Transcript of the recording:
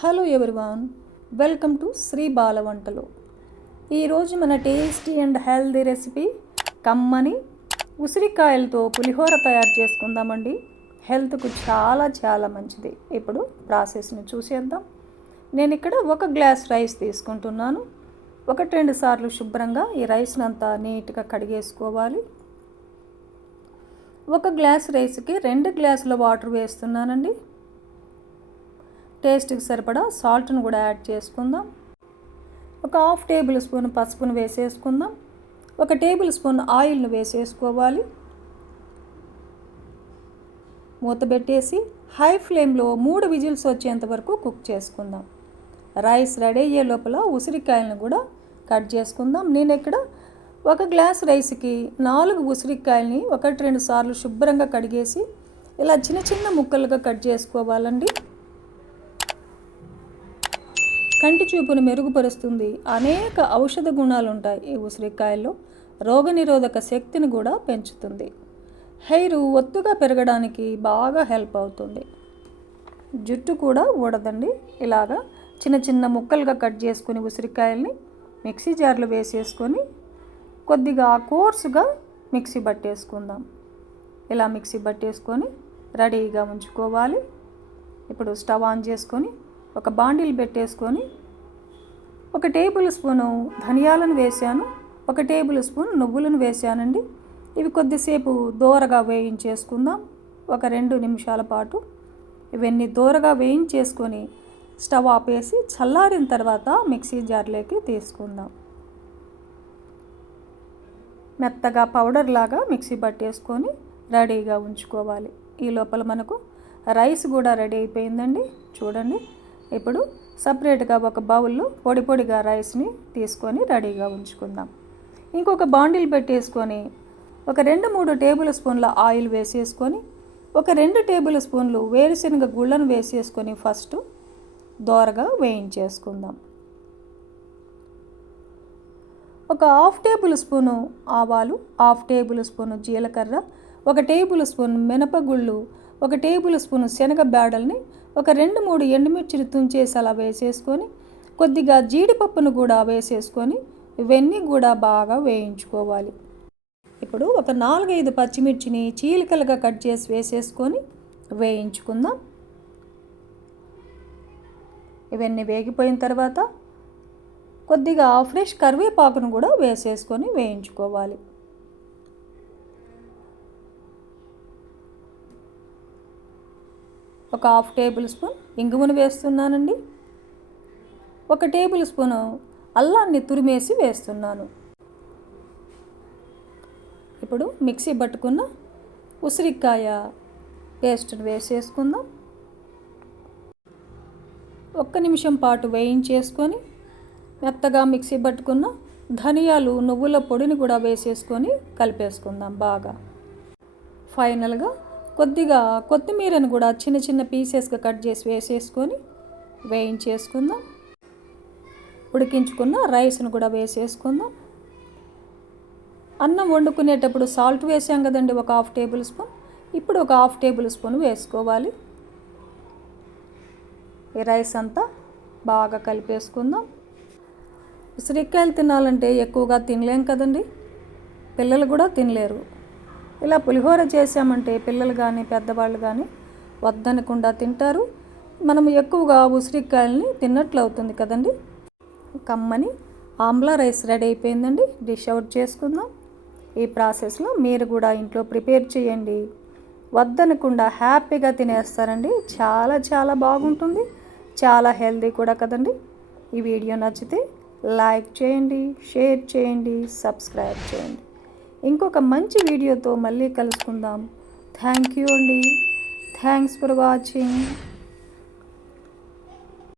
Hello everyone welcome to Sri Bala Vantalu ఈరోజు మన tasty and healthy recipe కమ్మని ఉసిరికాయలతో పులిహోర తయారు చేసుకుందామండి. హెల్త్కు చాలా చాలా మంచిది. ఇప్పుడు ప్రాసెస్ని చూసేద్దాం. నేను ఇక్కడ ఒక గ్లాస్ రైస్ తీసుకుంటున్నాను. ఒకటి రెండు సార్లు శుభ్రంగా ఈ రైస్ని అంతా నీట్గా కడిగేసుకోవాలి. ఒక గ్లాస్ రైస్కి రెండు గ్లాసుల వాటర్ వేస్తున్నానండి. టేస్ట్కి సరిపడా సాల్ట్ను కూడా యాడ్ చేసుకుందాం. ఒక హాఫ్ టేబుల్ స్పూన్ పసుపును వేసేసుకుందాం. ఒక టేబుల్ స్పూన్ ఆయిల్ను వేసేసుకోవాలి. మూత పెట్టేసి హై ఫ్లేమ్లో మూడు విజిల్స్ వచ్చేంత వరకు కుక్ చేసుకుందాం. రైస్ రెడీ అయ్యే లోపల ఉసిరికాయలను కూడా కట్ చేసుకుందాం. నేను ఇక్కడ ఒక గ్లాస్ రైస్కి నాలుగు ఉసిరికాయలని ఒకటి రెండు సార్లు శుభ్రంగా కడిగేసి ఇలా చిన్న చిన్న ముక్కలుగా కట్ చేసుకోవాలండి. కంటి చూపును మెరుగుపరుస్తుంది. అనేక ఔషధ గుణాలు ఉంటాయి ఈ ఉసిరికాయల్లో రోగనిరోధక శక్తిని కూడా పెంచుతుంది. హెయిర్ ఒత్తుగా పెరగడానికి బాగా హెల్ప్ అవుతుంది. జుట్టు కూడా ఊడదండి. ఇలాగా చిన్న చిన్న ముక్కలుగా కట్ చేసుకుని ఉసిరికాయల్ని మిక్సీ జార్లో వేసేసుకొని కొద్దిగా కోర్సుగా మిక్సీ పట్టేసుకుందాం ఇలా మిక్సీ పట్టేసుకొని రెడీగా ఉంచుకోవాలి. ఇప్పుడు స్టవ్ ఆన్ చేసుకొని ఒక బాండిల్ పెట్టేసుకొని ఒక టేబుల్ స్పూను ధనియాలను వేసాను ఒక టేబుల్ స్పూన్ నువ్వులను వేసానండి ఇవి కొద్దిసేపు దోరగా వేయించేసుకుందాం ఒక రెండు నిమిషాల పాటు. ఇవన్నీ దూరగా వేయించేసుకొని స్టవ్ ఆపేసి చల్లారిన తర్వాత మిక్సీ జార్లోకి తీసుకుందాం. మెత్తగా పౌడర్ లాగా మిక్సీ పట్టేసుకొని రెడీగా ఉంచుకోవాలి. ఈ లోపల మనకు రైస్ కూడా రెడీ అయిపోయిందండి. చూడండి. ఇప్పుడు సపరేట్గా ఒక బౌల్లో పొడి పొడిగా రైస్ని తీసుకొని రెడీగా ఉంచుకుందాం. ఇంకొక బాండిల్ పెట్టేసుకొని ఒక రెండు మూడు టేబుల్ స్పూన్ల ఆయిల్ వేసేసుకొని ఒక రెండు టేబుల్ స్పూన్లు వేరుశనగ గుళ్ళను వేసేసుకొని ఫస్ట్ దోరగా వేయించేసుకుందాం. ఒక హాఫ్ టేబుల్ స్పూను ఆవాలు హాఫ్ టేబుల్ స్పూను జీలకర్ర ఒక టేబుల్ స్పూన్ మినపగుళ్ళు ఒక టేబుల్ స్పూన్ శనగ బేడల్ని ఒక రెండు మూడు ఎండుమిర్చిని తుంచేసి అలా వేసేసుకొని కొద్దిగా జీడిపప్పును కూడా వేసేసుకొని ఇవన్నీ కూడా బాగా వేయించుకోవాలి. ఇప్పుడు ఒక నాలుగైదు పచ్చిమిర్చిని చీలికలుగా కట్ చేసి వేసేసుకొని వేయించుకుందాం. ఇవన్నీ వేగిపోయిన తర్వాత కొద్దిగా ఫ్రెష్ కరివేపాకును కూడా వేసేసుకొని వేయించుకోవాలి. ఒక హాఫ్ టేబుల్ స్పూన్ ఇంగువను వేస్తున్నానండి. ఒక టేబుల్ స్పూను అల్లాన్ని తురిమేసి వేస్తున్నాను. ఇప్పుడు మిక్సీ పట్టుకున్న ఉసిరికాయ పేస్ట్ని వేసేసుకుందాం. ఒక్క నిమిషం పాటు వేయించేసుకొని మెత్తగా మిక్సీ పట్టుకున్న ధనియాలు నువ్వుల పొడిని కూడా వేసేసుకొని కలిపేసుకుందాం బాగా. ఫైనల్గా కొద్దిగా కొత్తిమీరను కూడా చిన్న చిన్న పీసెస్గా కట్ చేసి వేసేసుకొని వేయించేసుకుందాం. ఉడికించుకున్న రైస్ను కూడా వేసేసుకుందాం. అన్నం వండుకునేటప్పుడు సాల్ట్ వేసాం కదండి ఒక హాఫ్ టేబుల్ స్పూన్. ఇప్పుడు ఒక హాఫ్ టేబుల్ స్పూన్ వేసుకోవాలి. ఈ రైస్ అంతా బాగా కలిపేసుకుందాం. ఉసిరికాయలు తినాలంటే ఎక్కువగా తినలేం కదండి పిల్లలు కూడా తినలేరు. ఇలా పులిహోర చేసామంటే పిల్లలు కానీ పెద్దవాళ్ళు కానీ వద్దనకుండా తింటారు. మనం ఎక్కువగా ఉసిరికాయలని తిన్నట్లు అవుతుంది కదండి. కమ్మని ఆమ్లా రైస్ రెడీ అయిపోయిందండి. డిష్ అవుట్ చేసుకుందాం. ఈ ప్రాసెస్లో మీరు కూడా ఇంట్లో ప్రిపేర్ చేయండి. వద్దనకుండా హ్యాపీగా తినేస్తారండి. చాలా చాలా బాగుంటుంది. చాలా హెల్దీ కూడా కదండి. ఈ వీడియో నచ్చితే లైక్ చేయండి షేర్ చేయండి సబ్స్క్రైబ్ చేయండి. ఇంకొక మంచి వీడియోతో మళ్ళీ కలుసుకుందాం. థ్యాంక్ యూ అండి. Thanks for watching